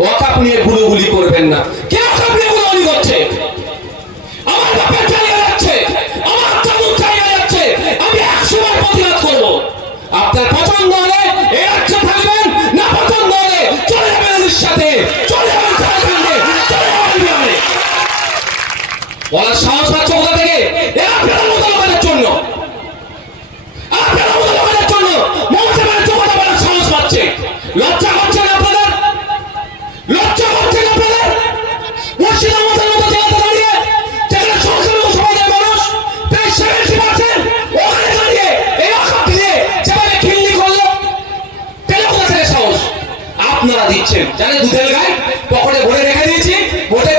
ওয়াকাপ নিয়ে গুলোগুলি করবেন না। কে ওয়াকাপ নিয়ে গুলোগুলি করছে। আমার বাপের জায়গা যাচ্ছে। আমার চালুর জায়গা যাচ্ছে। আমি একশো বার প্রতিবাদ করব। আপনার পছন্দ দুধের গায়ে পকেটে ভরে রেখে দিয়েছি ভোটের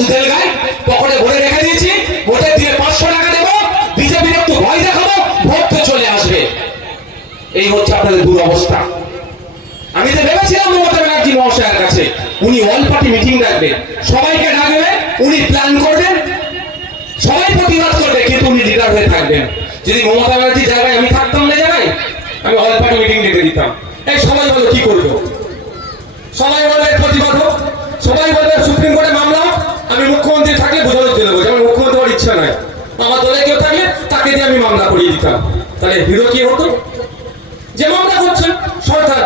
দুধের গায়ে? পকেটে ভরে রেখে দিয়েছি। ভোটের দিয়ে পাঁচশো টাকা দেবো। বিজেপির একটু ভয় দেখাবো, ভোট চলে আসবে। এই হচ্ছে আপনাদের দুরবস্থা। আমি ভেবেছিলাম মমতা ব্যানার্জি মহাশয়ের কাছে, উনি অল পার্টি মিটিং রাখবেন সবাইকে উনি প্ল্যান করবেন, সবাই প্রতিবাদ করবে, কিন্তু উনি লিডার হয়ে থাকবেন। যদি মমতা ব্যানার্জির জায়গায় আমি থাকতাম না জায়গায়, আমি অল পার্টি মিটিং ডেকে দিতাম। এই সবাই বলো কি করব? সবাই বলবে প্রতিবাদ হোক, সবাই বলবে সুপ্রিম ইচ্ছা নাই আমার দলে কেউ থাকলে তাকে দিয়ে আমি মামলা করিয়ে দিতাম। তাহলে হিরো কি হতো? যে মামলা করছেন সরকার,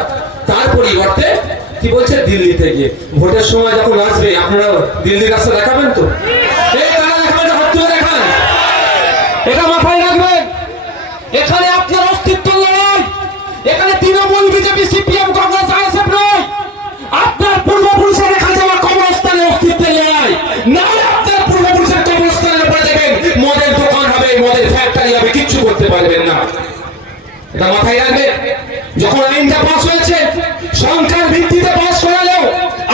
তার পরিবর্তে কি বলছে, দিল্লিতে গিয়ে। ভোটের সময় যখন আসবে আপনারা দিল্লির রাস্তা দেখাবেন তো? এটা মাথায় রাখবেন। এখানে এটা মাথায় রাখবে। যখন আইনটা পাস হয়েছে, সংখ্যার ভিত্তিতে পাস করালেও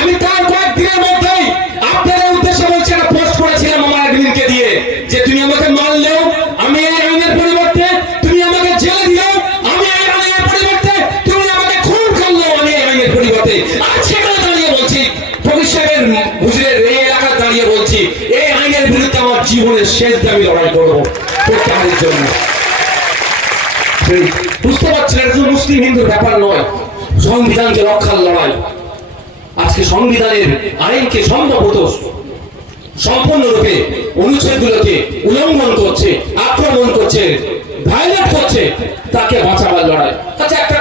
আমি তার কয়েকদিনের মধ্যেই আপনাদের উদ্দেশ্যে বলছি, একটা পোস্ট করেছিলাম আমার একদিনকে দিয়ে, যে তুমি আমাকে মারলেও আমি এই আইনের পরিবর্তে তুমি আমাকে জেলে দিলেও আমি এই আইনের পরিবর্তে তুমি আমাকে খুন করলেও আমি এই আইনের পরিবর্তে। আর সেখানে দাঁড়িয়ে বলছি, ফকির হুজুরের এই এলাকায় দাঁড়িয়ে বলছি, এই আইনের বিরুদ্ধে আমার জীবনের শেষ দাবি লড়াই করব প্রত্যাহারের জন্য। বুঝতে পারছেন এটা শুধু মুসলিম হিন্দুর ব্যাপার নয়, সংবিধানকে রক্ষার লড়াই। আজকে সংবিধানের আইনকে সম্ভবত সম্পূর্ণরূপে অনুচ্ছেদগুলোকে উল্লঙ্ঘন করছে, আক্রমণ করছে ভায়োলেট করছে, তাকে বাঁচাবার লড়াই। আচ্ছা একটা